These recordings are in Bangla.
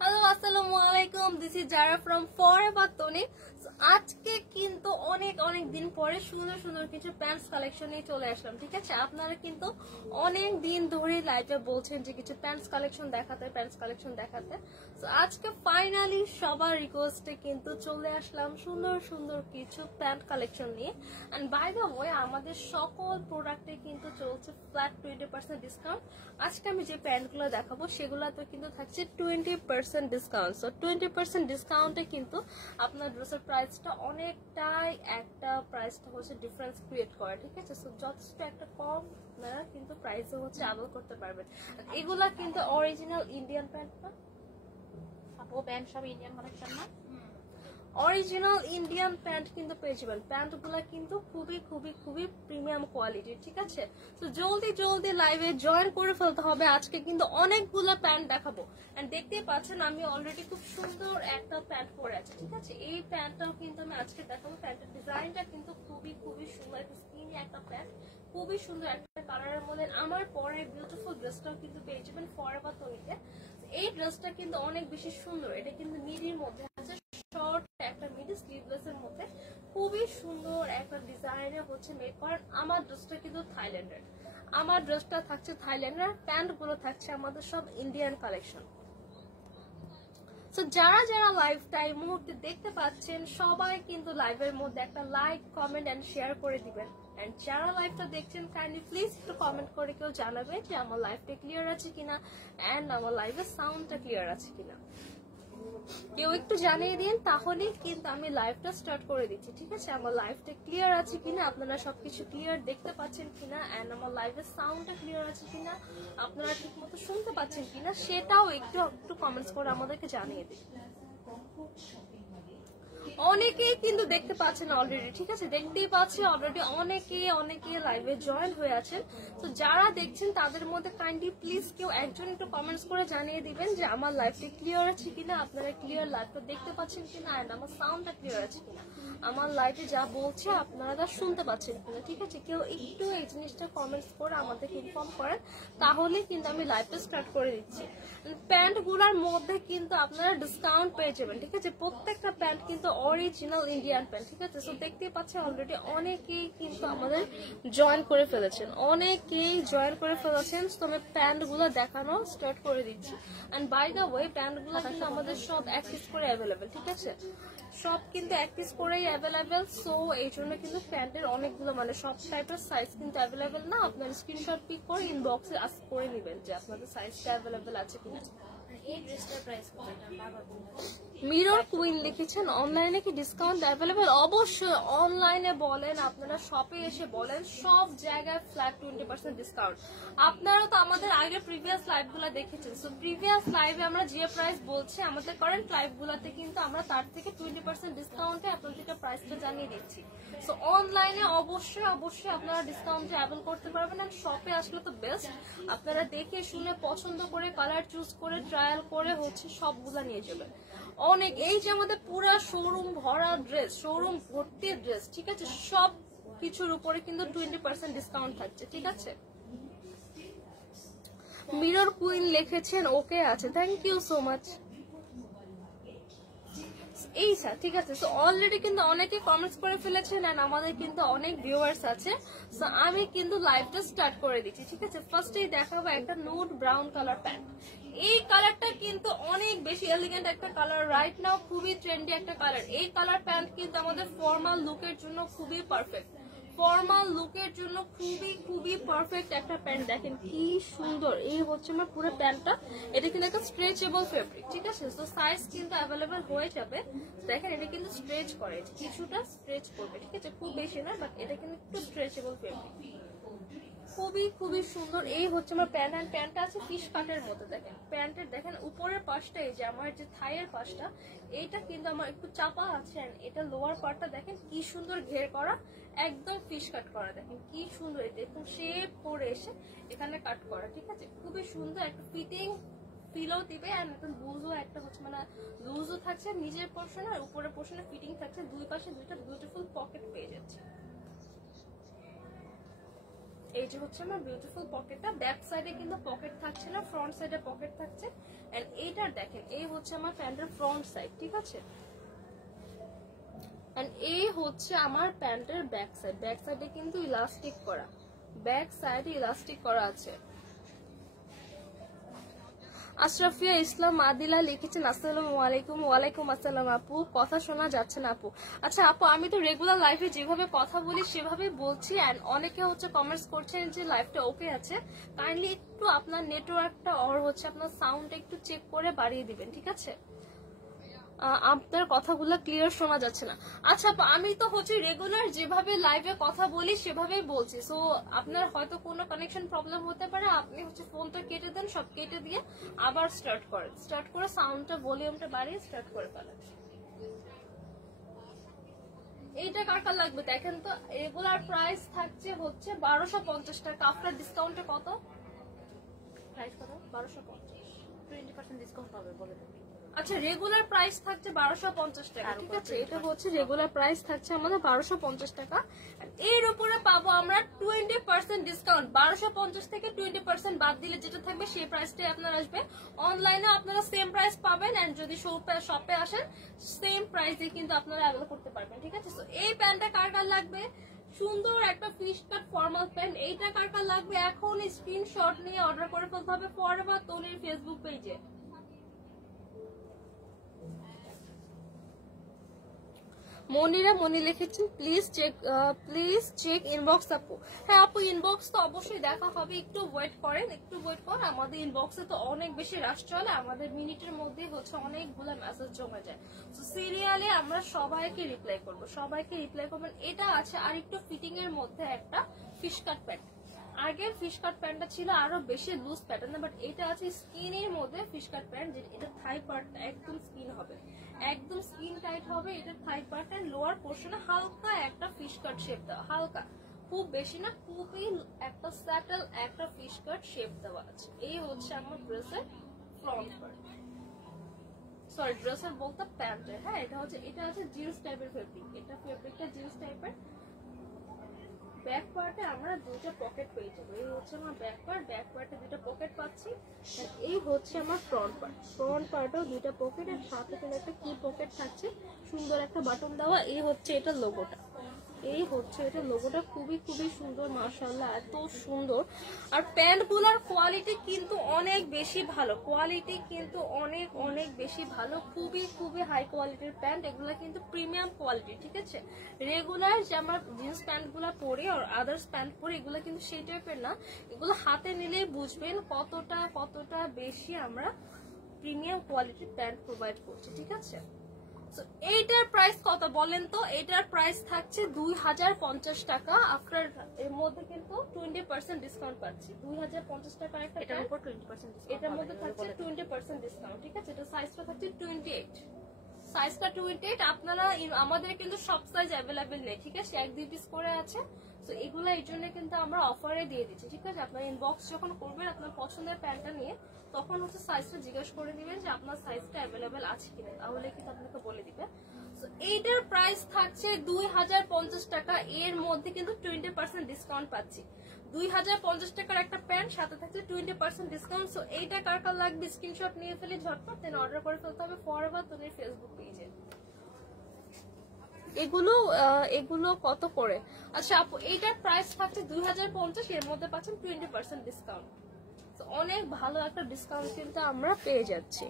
হ্যালো আসসালামু আলাইকুম, this is Zara from forever Tonni. আজকে কিন্তু অনেক দিন পরে সুন্দর সুন্দর কিছু প্যান্টস কালেকশন নিয়ে চলে আসলাম। ঠিক আছে, আপনারা কিন্তু অনেক দিন ধরে লাইভে বলছেন যে কিছু প্যান্টস কালেকশন দেখাতে। তো আজকে ফাইনালি সবার রিকোয়েস্টে কিন্তু চলে আসলাম সুন্দর সুন্দর কিছু প্যান্ট কালেকশন নিয়ে। এন্ড বাই দ্য ওয়ে, আমাদের সকল প্রোডাক্টে কিন্তু চলছে ফ্ল্যাট 20% ডিসকাউন্ট। আজকে আমি যে প্যান্টগুলো দেখাবো সেগুলোতে কিন্তু থাকছে 20% ডিসকাউন্ট। সো 20% ডিসকাউন্টে কিন্তু আপনার ড্রেসের প্রাইসটা অনেকটাই একটা প্রাইসটা হচ্ছে ডিফারেন্স ক্রিয়েট করে। ঠিক আছে, সো যথেষ্ট একটা কম আপনারা কিন্তু প্রাইসে হচ্ছে আবেল করতে পারবেন। এগুলা কিন্তু অরিজিনাল ইন্ডিয়ান প্যান্ট না আপু, প্যান্ট সব ইন্ডিয়ান কালেকশন না, অরিজিনাল ইন্ডিয়ান প্যান্ট কিন্তু পেয়ে যাবেন। প্যান্টগুলা কিন্তু খুবই প্রিমিয়াম কোয়ালিটির। ঠিক আছে, তো জলদি লাইভে জয়েন করে ফেলতে হবে। আজকে কিন্তু অনেকগুলো প্যান্ট দেখাবো। এন্ড দেখতেই পাচ্ছেন আমি অলরেডি খুব সুন্দর একটা প্যান্ট পরে আছি। ঠিক আছে, এই প্যান্টটাও কিন্তু আমি আজকে দেখাবো। প্যান্টের ডিজাইনটা কিন্তু খুবই সুন্দর, একটা স্কিনি একটা প্যান্ট, খুবই সুন্দর একটা কালারের মধ্যে। আমার পরে বিউটিফুল ড্রেসটাও কিন্তু পেয়ে যাবেন ফরএভার তনিতে। এই ড্রেসটা কিন্তু অনেক বেশি সুন্দর। এটা কিন্তু মিডির মধ্যে আছে, শর্ট একটা মিডি স্লিভলেস এর মধ্যে খুবই সুন্দর একটা ডিজাইনে হচ্ছে মেক করেন। আমার ড্রেসটা কিন্তু থাইল্যান্ডের, আমার ড্রেসটা থাকছে থাইল্যান্ডের, প্যান্ট গুলো থাকছে আমাদের সব ইন্ডিয়ান কালেকশন। তো যারা লাইভটা এই মুহূর্তে দেখতে পাচ্ছেন সবাই কিন্তু লাইভের মধ্যে একটা লাইক, কমেন্ট এন্ড শেয়ার করে দিবেন। এন্ড যারা লাইভটা দেখছেন কাইন্ডলি প্লিজ একটু কমেন্ট করে কেউ জানাবে যে আমার লাইভটা ক্লিয়ার আছে কিনা এন্ড আমার লাইভের সাউন্ডটা ক্লিয়ার আছে কিনা। কেউ একটু জানিয়ে দিন, তাহলেই কিন্তু আমি লাইভটা স্টার্ট করে দিচ্ছি। ঠিক আছে, আমার লাইভটা ক্লিয়ার আছে কিনা, আপনারা সবকিছু ক্লিয়ার দেখতে পাচ্ছেন কিনা, এন্ড আমার লাইভের সাউন্ডটা ক্লিয়ার আছে কিনা, আপনারা ঠিক মতো শুনতে পাচ্ছেন কিনা, সেটাও একটু কমেন্টস করে আমাদেরকে জানিয়ে দিন। অনেকেই কিন্তু দেখতে পাচ্ছেন অলরেডি। ঠিক আছে, দেখতেই পাচ্ছি অলরেডি অনেকে লাইভে জয়েন হয়ে আছেন। তো যারা দেখছেন তাদের মধ্যে কাইন্ডলি প্লিজ কেউ একজন একটু কমেন্টস করে জানিয়ে দিবেন যে আমার লাইভটা ক্লিয়ার আছে কিনা, আপনারা ক্লিয়ার লাইভটা দেখতে পাচ্ছেন কিনা, এন্ড আমার সাউন্ডটা ক্লিয়ার আছে কিনা, আমার লাইভে যা বলছে আপনারা তা শুনতে পাচ্ছেন কিনা। ঠিক আছে, কেউ একটু এই জিনিসটা কমেন্টস করে আমাদেরকে ইনফর্ম করেন, তাহলে কিন্তু আমি লাইভটা স্টার্ট করে দিচ্ছি। প্যান্ট গুলার মধ্যে কিন্তু আপনারা ডিসকাউন্ট পেয়ে যাবেন। ঠিক আছে, প্রত্যেকটা প্যান্ট কিন্তু অরিজিনাল ইন্ডিয়ান প্যান্ট। ঠিক আছে, সো দেখতেই পাচ্ছেন অলরেডি অনেকেই কিন্তু আমাদের জয়েন করে ফেলেছেন, তো আমি প্যান্ট গুলো দেখানো স্টার্ট করে দিচ্ছি। And by the way, pant গুলো কিন্তু আমাদের সব এক পিস করে অ্যাভেলেবেল। ঠিক আছে, সব কিন্তু এক পিস করেই অ্যাভেলেবেল। সো এই জন্য কিন্তু প্যান্টের অনেকগুলো মানে সব টাইপের সাইজ কিন্তু অ্যাভেলেবেল না। আপনার স্ক্রিনশট পিক করে ইনবক্সে আস্ক করে নেবেন যে আপনাদের সাইজটা অ্যাভেলেবেল আছে কিনা। মিরর কুইন লিখেছেন, অনলাইনে কি ডিসকাউন্ট অ্যাভেলেবেল? অবশ্যই অনলাইনে বলেন, আপনারা শপে এসে বলেন, সব জায়গায় ফ্ল্যাট 20% ডিসকাউন্ট। আপনারা তো আমাদের আগে প্রিভিয়াস লাইভ গুলা দেখেছেন। সো প্রিভিয়াস লাইভে আমরা যে প্রাইস বলছি, আমাদের কারেন্ট লাইভ গুলাতে কিন্তু আমরা তার থেকে 20% ডিসকাউন্টে আপনাদেরকে প্রাইসটা জানিয়ে দিচ্ছি। সো অনলাইনে অবশ্যই আপনারা ডিসকাউন্ট অ্যাভেল করতে পারবেন। আর শপে আসলে তো বেস্ট, আপনারা দেখে শুনে পছন্দ করে কালার চুজ করে ট্রায়াল করে হচ্ছে সবগুলা নিয়ে যাবেন। অনেক এই যে আমাদের পুরো শোরুম ভরা ড্রেস, শোরুম ভর্তি ড্রেস। ঠিক আছে, সব কিছুর উপরে কিন্তু 20% ডিসকাউন্ট থাকছে। ঠিক আছে, মিরর কুইন লিখেছেন, ওকে আছে, থ্যাংক ইউ সো মাচ। এই স্যার, ঠিক আছে, তো অলরেডি কিন্তু অনেকে কমেন্টস করে ফেলেছেন এন্ড আমাদের কিন্তু অনেক ভিউয়ার্স আছে। সো আমি কিন্তু লাইভটা স্টার্ট করে দিচ্ছি। ঠিক আছে, ফার্স্টেই দেখাবো একটা নুড ব্রাউন কালার প্যান্ট। এই কালারটা কিন্তু অনেক বেশি এলিগেন্ট একটা কালার, রাইট নাও খুবই ট্রেন্ডি একটা কালার। এই কালার প্যান্ট কিন্তু আমাদের ফর্মাল লুকের জন্য খুবই পারফেক্ট, খুবই পারফেক্ট একটা প্যান্ট। দেখেন কি সুন্দর, এই হচ্ছে আমার পুরো প্যান্টটা। এটা কিন্তু একটা স্ট্রেচেবল ফেব্রিক। ঠিক আছে, তো সাইজ কিন্তু অ্যাভেলেবেল হয়ে যাবে। দেখেন এটা কিন্তু স্ট্রেচ করে, কিছুটা স্ট্রেচ করবে। ঠিক আছে, খুব বেশি না, বাট এটা কিন্তু একটু স্ট্রেচেবল ফেব্রিক, খুবই সুন্দর। এই হচ্ছে আমার প্যান্ট, এন্ড প্যান্টটা আছে ফিশ কাটের মতো। দেখেন প্যান্টের দেখেন উপরের পাশটা, এই যে আমার যে থাইয়ের পাশটা, এইটা কিন্তু আমার একটু চাপা আছে। এটা লোয়ার পার্টটা দেখেন কি সুন্দর ঘের করা, একদম ফিশ কাট করা। দেখেন কি সুন্দর, এটা একদম শেপ করে এসে এখানে কাট করা। ঠিক আছে, খুবই সুন্দর একটা ফিটিং ফিলও দিবে। আর একদম লুজও একটা হচ্ছে মানে লুজও থাকছে নিচের পোর্শনে, আর উপরের পোর্শনে ফিটিং থাকছে। দুই পাশে দুইটা বিউটিফুল পকেট পেয়ে যাচ্ছে। এই যে হচ্ছে আমার বিউটিফুল পকেটটা, ব্যাক সাইডে কিন্তু পকেট থাকছে না, ফ্রন্ট সাইডে পকেট থাকছে। এন্ড এইটার দেখেন এই হচ্ছে আমার প্যান্টের ফ্রন্ট সাইড, ঠিক আছে। এন্ড এই হচ্ছে আমার প্যান্টের ব্যাক সাইড, ব্যাক সাইডে কিন্তু ইলাস্টিক করা, ব্যাক সাইডে ইলাস্টিক করা আছে। আশরাফিয়া ইসলাম আদিলা লিখেছেন আসসালামু আলাইকুম। ওয়ালাইকুম আসসালাম আপু, কথা শোনা যাচ্ছে না আপু। আচ্ছা আপু, আমি তো রেগুলার লাইফে যেভাবে কথা বলি সেভাবে বলছি, এন্ড অনেকে হচ্ছে কমেন্টস করছেন যে লাইফটা ওকে আছে, কাইন্ডলি একটু আপনার নেটওয়ার্কটা আর হচ্ছে আপনার সাউন্ডটা একটু চেক করে বাড়িয়ে দিবেন, ঠিক আছে। আপনার কথাগুলো ক্লিয়ার শোনা যাচ্ছে না। আচ্ছা আমি তো হচ্ছে রেগুলার যেভাবে লাইভে কথা বলি সেভাবেই বলছি, সো আপনার হয়তো কোনো কানেকশন প্রবলেম হতে পারে। আপনি হচ্ছে ফোনটা কেটে দেন, সব কেটে দিয়ে আবার স্টার্ট করেন, স্টার্ট করে সাউন্ডটা ভলিউমটা বাড়িয়ে স্টার্ট করে ফেলেন। এইটা কার কার লাগবে দেখেন তো। রেগুলার প্রাইস থাকছে হচ্ছে 1250 টাকা, আফটার ডিসকাউন্টে কত প্রাইস? কত? 1250, 20% ডিসকাউন্ট পাবে বলে দেন। আচ্ছা রেগুলার প্রাইস থাকছে 1250 টাকা, ঠিক আছে। এটা হচ্ছে রেগুলার প্রাইস থাকছে আমাদের 1250 টাকা, এর উপরে পাবো আমরা 20% ডিসকাউন্ট। 1250 থেকে 20% বাদ দিলে যেটা থাকবে সেই প্রাইসটাই আপনার আসবে। অনলাইনে আপনারা সেম প্রাইস পাবেন, এন্ড যদি শপে আসেন সেম প্রাইসে কিন্তু আপনারা অ্যাভেল করতে পারবেন, ঠিক আছে। তো এই প্যান্টটা কার কার লাগবে, সুন্দর একটা ফিশ কাট ফর্মাল প্যান্ট, এইটা কার কার লাগবে এখন স্ক্রিনশট নিয়ে অর্ডার করে ফেলতে হবে ফরএভার তনির ফেসবুক পেজে। মনিরা মনি লিখেছেন প্লিজ চেক ইনবক্স আপু। হ্যাঁ আপু, ইনবক্স তো অবশ্যই দেখা হবে, একটু ওয়েট করেন, একটু ওয়েট করেন। আমাদের ইনবক্সে তো অনেক বেশি রাশ চলে, আমাদের মিনিটের মধ্যে হচ্ছে অনেকগুলো মেসেজ জমে যায়। তো সিরিয়ালে আমরা সবাইকে রিপ্লাই করবো, সবাইকে রিপ্লাই করবেন। এটা আছে আর একটু ফিটিং এর মধ্যে একটা ফিশ কাট প্যান্ট। আগে ফিশ কাট প্যান্টটা ছিল আরো বেশি লুজ প্যাটার্ন, বাট এটা আছে স্কিনের মধ্যে ফিশ কাট প্যান্ট, যে এটা থাই পার্টটা একদম স্কিন হবে, একদম স্কিন টাইট হবে। এটা থাই পার্ট এন্ড লোয়ার পোর্শনে হালকা একটা ফিশ কাট শেপ দেওয়া, হালকা, খুব বেশি না, খুবই একটা স্যাটেল একটা ফিশ কাট শেপ দেওয়া আছে। এই হচ্ছে আমার ড্রেসের ফ্রন্ট পার্ট, সরি ড্রেসের বলতে প্যান্টের। হ্যাঁ এটা আছে জিন্স টাইপের ফেব্রিক, এটা ফেব্রিকটা জিন্স টাইপের। ব্যাক পার্টে আমরা দুটো পকেট পেয়ে যাবো, এই হচ্ছে আমার ব্যাক পার্ট, ব্যাক পার্টে দুটো পকেট পাচ্ছি। এই হচ্ছে আমার ফ্রন্ট পার্ট, ফ্রন্ট পার্টেও দুটো পকেট, এর সাথে কিন্তু একটা কি পকেট থাকছে, সুন্দর একটা বাটন দেওয়া। এই হচ্ছে এটা লোগোটা, এই হচ্ছে এটা লোগোটা, খুবই খুবই সুন্দর, মাশাআল্লাহ এত সুন্দর। আর প্যান্ট গুলার কোয়ালিটি কিন্তু অনেক বেশি ভালো, কোয়ালিটি কিন্তু অনেক অনেক বেশি ভালো, খুবই খুবই হাই কোয়ালিটির প্যান্ট। এগুলা কিন্তু প্রিমিয়াম কোয়ালিটি, ঠিক আছে। রেগুলার যে আমরা জিন্স প্যান্ট গুলা পরি আর আদার্স প্যান্ট পরি, এগুলা কিন্তু সেই টাইপের না। এগুলো হাতে নিলেই বুঝবেন কতটা কতটা বেশি আমরা প্রিমিয়াম কোয়ালিটির প্যান্ট প্রোভাইড করছি, ঠিক আছে। এইটার প্রাইস কত বলেন তো? এইটার প্রাইস থাকছে 2050 টাকা, আফটার এর মধ্যে কিন্তু 20% ডিসকাউন্ট পাচ্ছি। 2050 টাকার একটা, এটার উপর 20% ডিসকাউন্ট, এটার মধ্যে থাকছে 20% ডিসকাউন্ট, ঠিক আছে। এটা সাইজটা থাকছে 28, সাইজটা 28। আপনারা আমাদের কিন্তু সব সাইজ অ্যাভেলেবেল নেই, ঠিক আছে, 1-2 পিস করে আছে। তো এগুলো এই জন্য কিন্তু আমরা অফারে দিয়ে দিচ্ছি, ঠিক আছে। আপনার ইনবক্স যখন করবেন আপনার পছন্দের প্যান্টটা নিয়ে, তখন হচ্ছে সাইজটা জিজ্ঞেস করে দিবেন যে আপনার সাইজটা অ্যাভেলেবেল আছে কিনা, তাহলে কিন্তু আপনাকে বলে দিবে। তো এইটার প্রাইস থাকছে 2050 টাকা, এর মধ্যে কিন্তু 20% ডিসকাউন্ট পাচ্ছি। 2050 টাকার একটা প্যান্ট, সাথে থাকছে 20% ডিসকাউন্ট। সো এইটা কার কার লাগবে স্ক্রিনশট নিয়ে ফেলে ঝটপট দেন অর্ডার করে ফেলতে হবে ফরএভার তনির ফেসবুক পেজে। এগুলো কত করে? আচ্ছা আপু, এইটার প্রাইস থাকছে 2050, এর মধ্যে পাচ্ছেন 20% ডিসকাউন্ট। তো অনেক ভালো একটা ডিসকাউন্ট কিন্তু আমরা পেয়ে যাচ্ছি।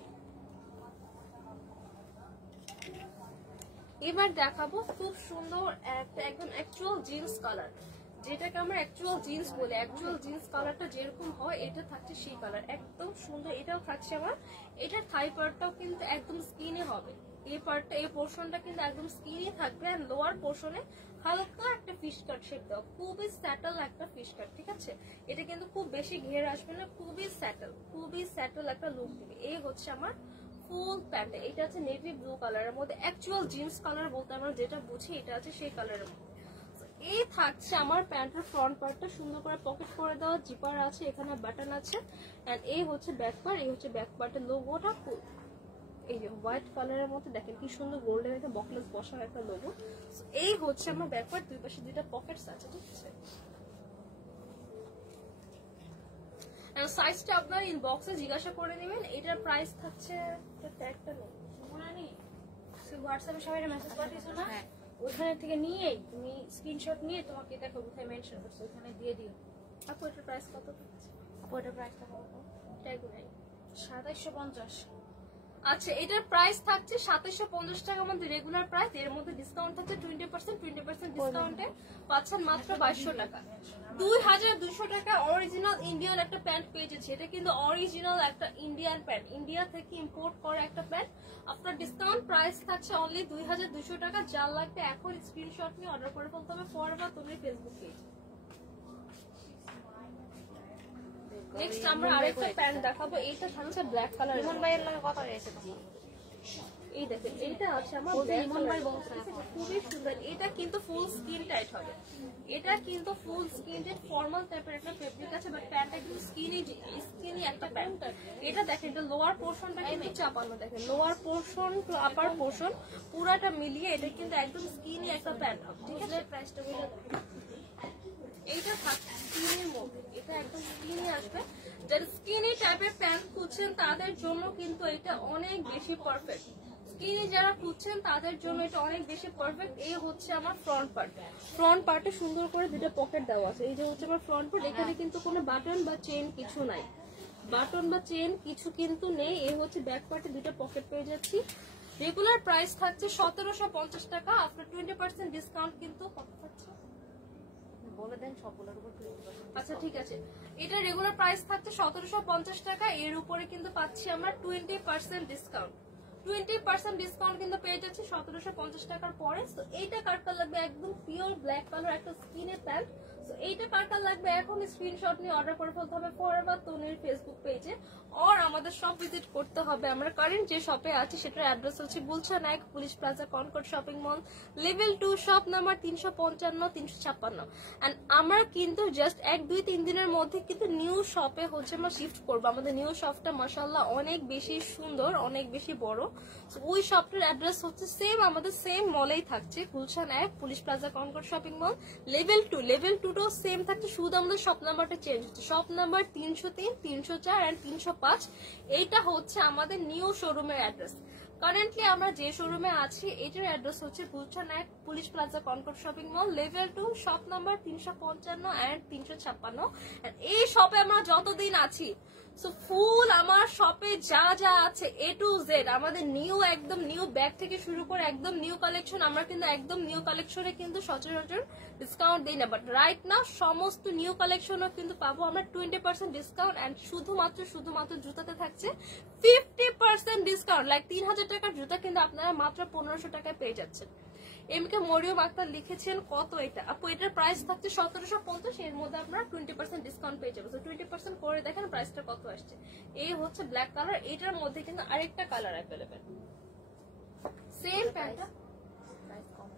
এবার দেখাবো খুব সুন্দর একটা একদম অ্যাকচুয়াল জিন্স কালার, যেটাকে আমরা অ্যাকচুয়াল জিন্স বলি। অ্যাকচুয়াল জিন্স কালারটা যেরকম হয় এটা থাকছে সেই কালার, একদম সুন্দর। এটাও থাকছে আমার, এটার থাই পার্টটাও কিন্তু একদম স্কিনে হবে। এই পার্টটা, এই পোর্শনটা কিন্তু একদম স্কিনে থাকবে, আর লোয়ার পোর্শনে হালকা একটা ফিশ কাট শেপ দাও, খুবই স্যাটেল একটা ফিশ কাট, ঠিক আছে। এটা কিন্তু খুব বেশি ঘের আসবে না, খুবই স্যাটেল একটা লুক দিবে। এই হচ্ছে আমার ফুল প্যান্ট, এটা আছে নেভি ব্লু কালারের মধ্যে, অ্যাকচুয়াল জিন্স কালার বলতে আমরা যেটা বুঝি এটা আছে সেই কালারের মধ্যে। এই থাকছে আমার প্যান্টের ফ্রন্ট পার্টটা, সুন্দর করে পকেট করে দেওয়া, জিপার আছে, এখানে বাটন আছে। এন্ড এই হচ্ছে ব্যাক পার্ট, এই হচ্ছে ব্যাক পার্টের লোগোটা, এই যে হোয়াইট কালারের মধ্যে দেখেন কি সুন্দর গোল্ডেন একটা বকলেস বসার একটা লোগো। এই হচ্ছে আমার ব্যাক পার্ট, দুই পাশে দুইটা পকেটস আছে, ঠিক আছে। সাইজটা আপনারা ইনবক্সে জিজ্ঞাসা করে নেবেন। এটার প্রাইস থাকছে একটা নেই হোয়াটসঅ্যাপে সবাই মেসেজ পাঠিয়েছো না, ওখানে থেকে নিয়ে তুমি স্ক্রিনশট নিয়ে তোমাকে দেখো কোথায় মেনশন করছো ওখানে দিয়ে দিও। আপু এটার প্রাইস কত থাকছে? আপু এটার প্রাইসটা কত? ট্যাগ নাই 2750। আচ্ছা এটার প্রাইস থাকছে 2750 টাকা আমাদের রেগুলার প্রাইস। এর মধ্যে ডিসকাউন্ট থাকছে 20% ডিসকাউন্টে পাচ্ছেন মাত্র 2200 টাকা। 2200 টাকা অরিজিনাল ইন্ডিয়ান একটা প্যান্ট পেয়ে যাচ্ছে। এটা কিন্তু অরিজিনাল একটা ইন্ডিয়ান প্যান্ট, ইন্ডিয়া থেকে ইম্পোর্ট করা একটা প্যান্ট। আপনার ডিসকাউন্ট প্রাইস থাকছে অনলি 2200 টাকা। যার লাগবে এখন স্ক্রিনশট নিয়ে অর্ডার করে ফেলতে হবে ফরএভার তুমি ফেসবুক পেজ। নেক্সট আমরা আরেকটা প্যান্ট দেখাবো। এইটা থাকছে ব্ল্যাক কালার। ইমন ভাইয়ের লাগে কথা হয়েছে তো। এই দেখেন এইটা আছে আমার ইমন ভাই বলছে খুবই সুন্দর। এটা কিন্তু ফুল স্কিন টাইট হবে, এটা কিন্তু ফুল স্কিন টাইট ফর্মাল টাইপের একটা ফেব্রিক আছে, বাট প্যান্টটা কিন্তু স্কিনি একটা প্যান্ট। এটা দেখেন এটা লোয়ার পোরশনটা কিন্তু চাপানো, দেখেন লোয়ার পোরশন টু আপার পোরশন পুরাটা মিলিয়ে এটা কিন্তু একদম স্কিনি একটা প্যান্ট হবে। ঠিক আছে প্রাইসটা বলে এইটা থাকছে স্কিনের মধ্যে, এটা একদম স্কিনি আসবে। যারা স্কিনি টাইপের প্যান্ট খুঁজছেন তাদের জন্য কিন্তু এটা অনেক বেশি পারফেক্ট। স্কিনি যারা খুঁজছেন তাদের জন্য এটা অনেক বেশি পারফেক্ট। এই হচ্ছে আমার ফ্রন্ট পার্ট, ফ্রন্ট পার্টে সুন্দর করে দুটো পকেট দেওয়া আছে। এই যে হচ্ছে আমার ফ্রন্ট পার্ট, এখানে কিন্তু কোনো বাটন বা চেন কিছু নাই, বাটন বা চেন কিছু কিন্তু নেই। এই হচ্ছে ব্যাক পার্টে দুটো পকেট পেয়ে যাচ্ছি। রেগুলার প্রাইস থাকছে 1750 টাকা। আফটার 20% ডিসকাউন্ট কিন্তু কত থাকছে বলে দেন সবগুলোর উপর। আচ্ছা ঠিক আছে, এটা রেগুলার প্রাইস থাকছে 1750 টাকা। এর উপরে কিন্তু পাচ্ছি আমরা 20% ডিসকাউন্ট। 20% ডিসকাউন্ট কিন্তু পেয়ে যাচ্ছি 1750 টাকার পরে। তো এইটা কার কার লাগবে? একদম পিওর ব্ল্যাক কালার একটা স্কিনের প্যান্ট। তো এইটা কার কার লাগবে এখন স্ক্রিনশট নিয়ে অর্ডার করে ফেলতে হবে ফরএভার তনির ফেসবুক পেজে, আর আমাদের শপ ভিজিট করতে হবে। আমরা কারেন্ট যে শপে আছি সেটার অ্যাড্রেস হচ্ছে Gulshan 1 police plaza Concord shopping mall, level 2, shop number 355-356। And আমরা কিন্তু জাস্ট 1-2-3 দিনের মধ্যে কিন্তু নিউ শপে হচ্ছে আমরা শিফট করবো। আমাদের নিউ শপটা মাশাআল্লাহ অনেক বেশি সুন্দর, অনেক বেশি বড়। ওই শপটার অ্যাড্রেস হচ্ছে সেম, আমাদের সেম মলেই থাকছে, Gulshan 1 police plaza Concord shopping mall, level 2। Level 2টাও সেম থাকছে, শুধু আমাদের শপ নাম্বারটা চেঞ্জ হচ্ছে। Shop number 303, 304 and 305। এইটা হচ্ছে আমাদের নিউ শোরুমের অ্যাড্রেস। কারেন্টলি আমরা যে শোরুমে আছি এটার অ্যাড্রেস হচ্ছে Gulshan 1 police plaza Concord shopping mall, level 2, shop number 355 and 356। এই শপে আমরা যতদিন আছি সো ফুল আমার শপে যা যা আছে A to Z আমাদের নিউ, একদম নিউ ব্যাগ থেকে শুরু করে একদম নিউ কালেকশন। আমরা কিন্তু একদম নিউ কালেকশনে কিন্তু সচরাচর ডিসকাউন্ট দিই না, বাট রাইট না সমস্ত নিউ কালেকশনও কিন্তু পাবো আমরা 20% ডিসকাউন্ট। এন্ড শুধুমাত্র জুতাতে থাকছে 50% ডিসকাউন্ট। লাইক 3000 টাকার জুতা কিন্তু আপনারা মাত্র 1500 টাকায় পেয়ে যাচ্ছেন। এমকে মরিয়ম আক্তার লিখেছেন কত এটা? আপু এটার প্রাইস থাকছে 1750, এর মধ্যে আপনারা 20% ডিসকাউন্ট পেয়ে যাবেন। তো 20% করে দেখেন প্রাইসটা কত আসছে। এই হচ্ছে ব্ল্যাক কালার, এটার মধ্যে কিন্তু আরেকটা কালার অ্যাভেলেবেল, সেম প্যান্টটা প্রাইস কম।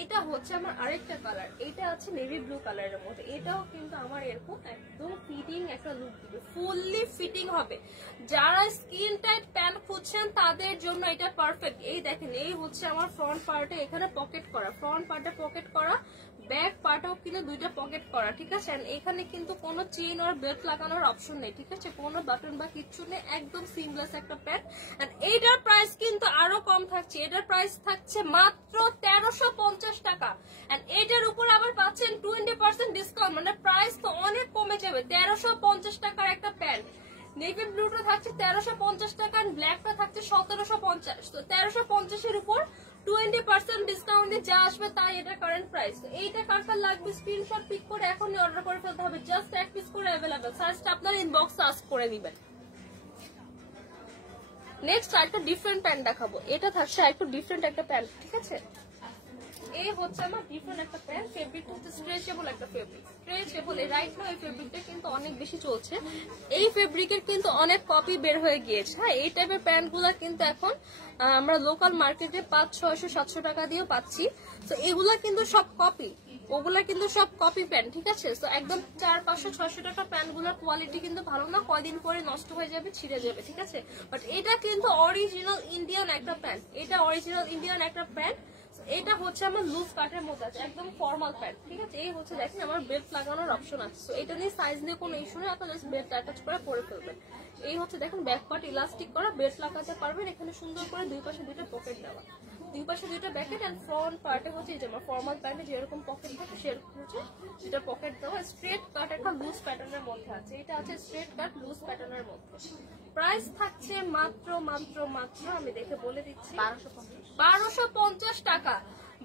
এটা হচ্ছে আমার আরেকটা কালার, এটা আছে নেভি ব্লু কালারের মধ্যে। এটাও কিন্তু আমার এরকম একদম ফিটিং একটা লুক দিবে, ফুললি ফিটিং হবে। যারা স্কিন টাইট প্যান্ট খুঁজছেন তাদের জন্য এটা পারফেক্ট। এই দেখেন এই হচ্ছে আমার ফ্রন্ট পার্টে এখানে পকেট করা, ফ্রন্ট পার্টে পকেট করা, ব্যাক পার্টেও কিন্তু দুইটা পকেট করা। ঠিক আছে, এখানে কিন্তু কোনো চেইন আর বেল্ট লাগানোর অপশন নেই। ঠিক আছে, কোনো বাটন বা কিচ্ছু নেই, একদম সিমলেস একটা প্যান্ট। এন্ড এইটার প্রাইস কিন্তু আরো কম থাকছে, এটার প্রাইস থাকছে মাত্র 1350 টাকা। এন্ড এটার উপর আবার পাচ্ছেন 20% ডিসকাউন্ট, মানে প্রাইস তো অনেক কমে যাবে। 1350 টাকার একটা প্যান্ট। নেভি ব্লুটা থাকছে 1350 টাকা, এন্ড ব্ল্যাকটা থাকছে 1750। তো 1350 এর উপর 20% ডিসকাউন্ট দিয়ে যা আসবে তাই এটা কারেন্ট প্রাইস। এইটা কার কার লাগবে স্ক্রিনশট পিক করে এখনই অর্ডার করে ফেলতে হবে। জাস্ট এক পিস করে অ্যাভেলেবেল, সাইজটা আপনার ইনবক্সে আস্ক করে দিবেন। নেক্সট আরেকটা ডিফারেন্ট প্যান্ট দেখাবো। এটা থাকছে একটু ডিফারেন্ট একটা প্যান্ট। ঠিক আছে, এই হচ্ছে আমার ডিফারেন্ট একটা প্যান্ট। ফেব্রিকটা হচ্ছে স্ট্রেচেবল একটা ফেব্রিক, স্ট্রেচেবল। রাইট নাও এই ফেব্রিকটা কিন্তু অনেক বেশি চলছে। এই ফেব্রিকের কিন্তু অনেক কপি বের হয়ে গিয়েছে। হ্যাঁ, এই টাইপের প্যান্ট গুলা কিন্তু এখন আমরা লোকাল মার্কেটে 500-600-700 টাকা দিয়েও পাচ্ছি। তো এগুলা কিন্তু সব কপি, ওগুলা কিন্তু সব কপি প্যান্ট। ঠিক আছে, তো একদম 400-500-600 টাকা প্যান্ট গুলোর কোয়ালিটি কিন্তু ভালো না, কয়দিন পরে নষ্ট হয়ে যাবে, ছিঁড়ে যাবে। ঠিক আছে, বাট এটা কিন্তু অরিজিনাল ইন্ডিয়ান একটা প্যান্ট, এটা অরিজিনাল ইন্ডিয়ান একটা প্যান্ট। এটা হচ্ছে আমার লুজ কাটের মধ্যে আছে, একদম ফর্মাল প্যান্ট, ঠিক আছে। এই হচ্ছে দেখেন আমার বেল্ট লাগানোর অপশন আছে, তো এটা নিয়ে সাইজ নিয়ে কোনো ইস্যু নেই, আপনারা জাস্ট বেল্ট অ্যাটাচ করে পরে ফেলবেন। এই হচ্ছে দেখেন ব্যাক পার্ট ইলাস্টিক করা, বেল্ট লাগাতে পারবেন। এখানে সুন্দর করে দুই পাশে দুইটা পকেট দেওয়া, দুই পাশে দুইটা ব্যাকেট, এন্ড ফ্রন্ট পার্টে হচ্ছে এই যে আমার ফর্মাল প্যান্টে যেরকম পকেট থাকে সেরকম হচ্ছে দুটা পকেট দেওয়া। স্ট্রেট কাট একটা লুজ প্যাটার্নের মধ্যে আছে, এটা আছে স্ট্রেট কাট লুজ প্যাটার্নের মধ্যে। প্রাইস থাকছে মাত্র মাত্র মাত্র আমি দেখে বলে দিচ্ছি 1250 টাকা।